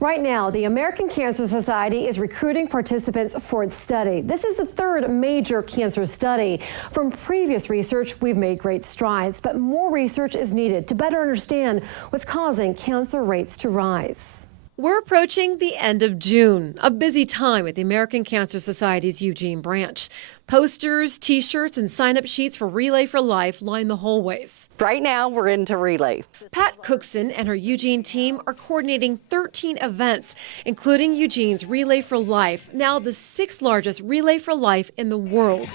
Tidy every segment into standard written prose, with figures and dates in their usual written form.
Right now, the American Cancer Society is recruiting participants for its study. This is the third major cancer study. From previous research, we've made great strides, but more research is needed to better understand what's causing cancer rates to rise. We're approaching the end of June, a busy time at the American Cancer Society's Eugene branch. Posters, T-shirts, and sign-up sheets for Relay for Life line the hallways. Right now, we're into Relay. Pat Cookson and her Eugene team are coordinating 13 events, including Eugene's Relay for Life, now the 6th largest Relay for Life in the world.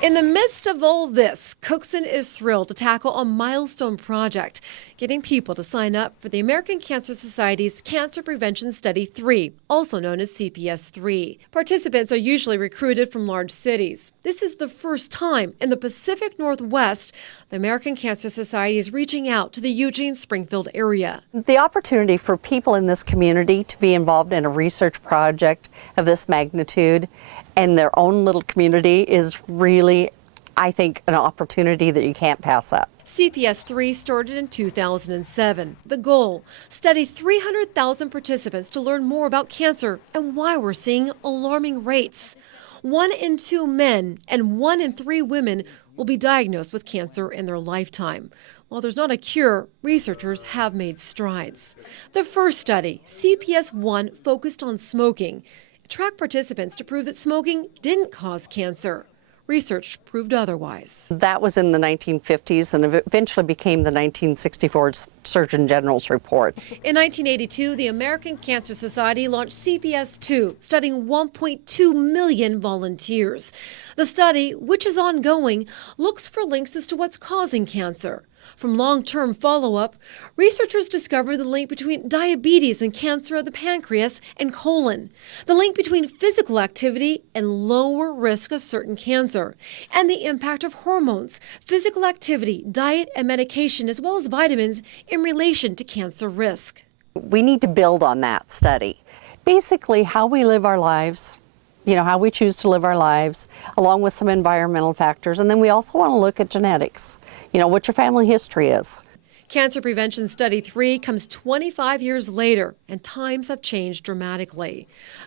In the midst of all this, Cookson is thrilled to tackle a milestone project, getting people to sign up for the American Cancer Society's Cancer Prevention Study 3, also known as CPS 3. Participants are usually recruited from large cities. This is the first time in the Pacific Northwest the American Cancer Society is reaching out to the Eugene-Springfield area. The opportunity for people in this community to be involved in a research project of this magnitude and their own little community is really, I think, an opportunity that you can't pass up. CPS 3 started in 2007. The goal, study 300,000 participants to learn more about cancer and why we're seeing alarming rates. 1 in 2 men and 1 in 3 women will be diagnosed with cancer in their lifetime. While there's not a cure, researchers have made strides. The first study, CPS 1, focused on smoking. It tracked participants to prove that smoking didn't cause cancer. Research proved otherwise. That was in the 1950s and eventually became the 1964 Surgeon General's report. In 1982, the American Cancer Society launched CPS 2, studying 1.2 million volunteers. The study, which is ongoing, looks for links as to what's causing cancer. From long-term follow-up, researchers discovered the link between diabetes and cancer of the pancreas and colon, the link between physical activity and lower risk of certain cancer, and the impact of hormones, physical activity, diet, and medication, as well as vitamins in relation to cancer risk. We need to build on that study. Basically, how we live our lives, how we choose to live our lives, along with some environmental factors. And then we also want to look at genetics, what your family history is. Cancer Prevention Study 3 comes 25 years later, and times have changed dramatically.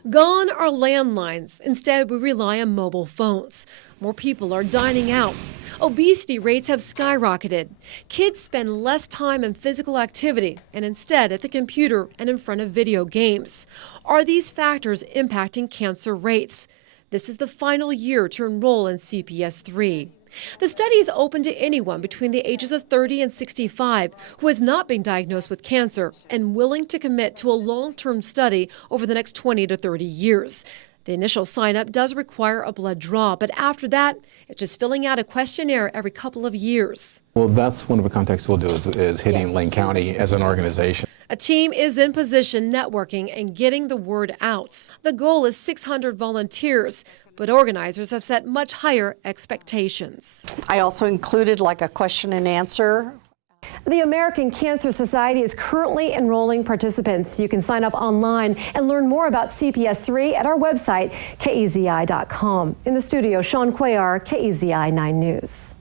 Gone are landlines. Instead, we rely on mobile phones. More people are dining out. Obesity rates have skyrocketed. Kids spend less time in physical activity and instead at the computer and in front of video games. Are these factors impacting cancer rates? This is the final year to enroll in CPS 3. The study is open to anyone between the ages of 30 and 65 who has not been diagnosed with cancer and willing to commit to a long-term study over the next 20 to 30 years. The initial sign-up does require a blood draw, but after that, it's just filling out a questionnaire every couple of years. Well, that's one of the contacts we'll do is hitting Lane County as an organization. A team is in position networking and getting the word out. The goal is 600 volunteers, but organizers have set much higher expectations. I also included like a question and answer. The American Cancer Society is currently enrolling participants. You can sign up online and learn more about CPS 3 at our website, KEZI.com. In the studio, Sean Cuellar, KEZI 9 News.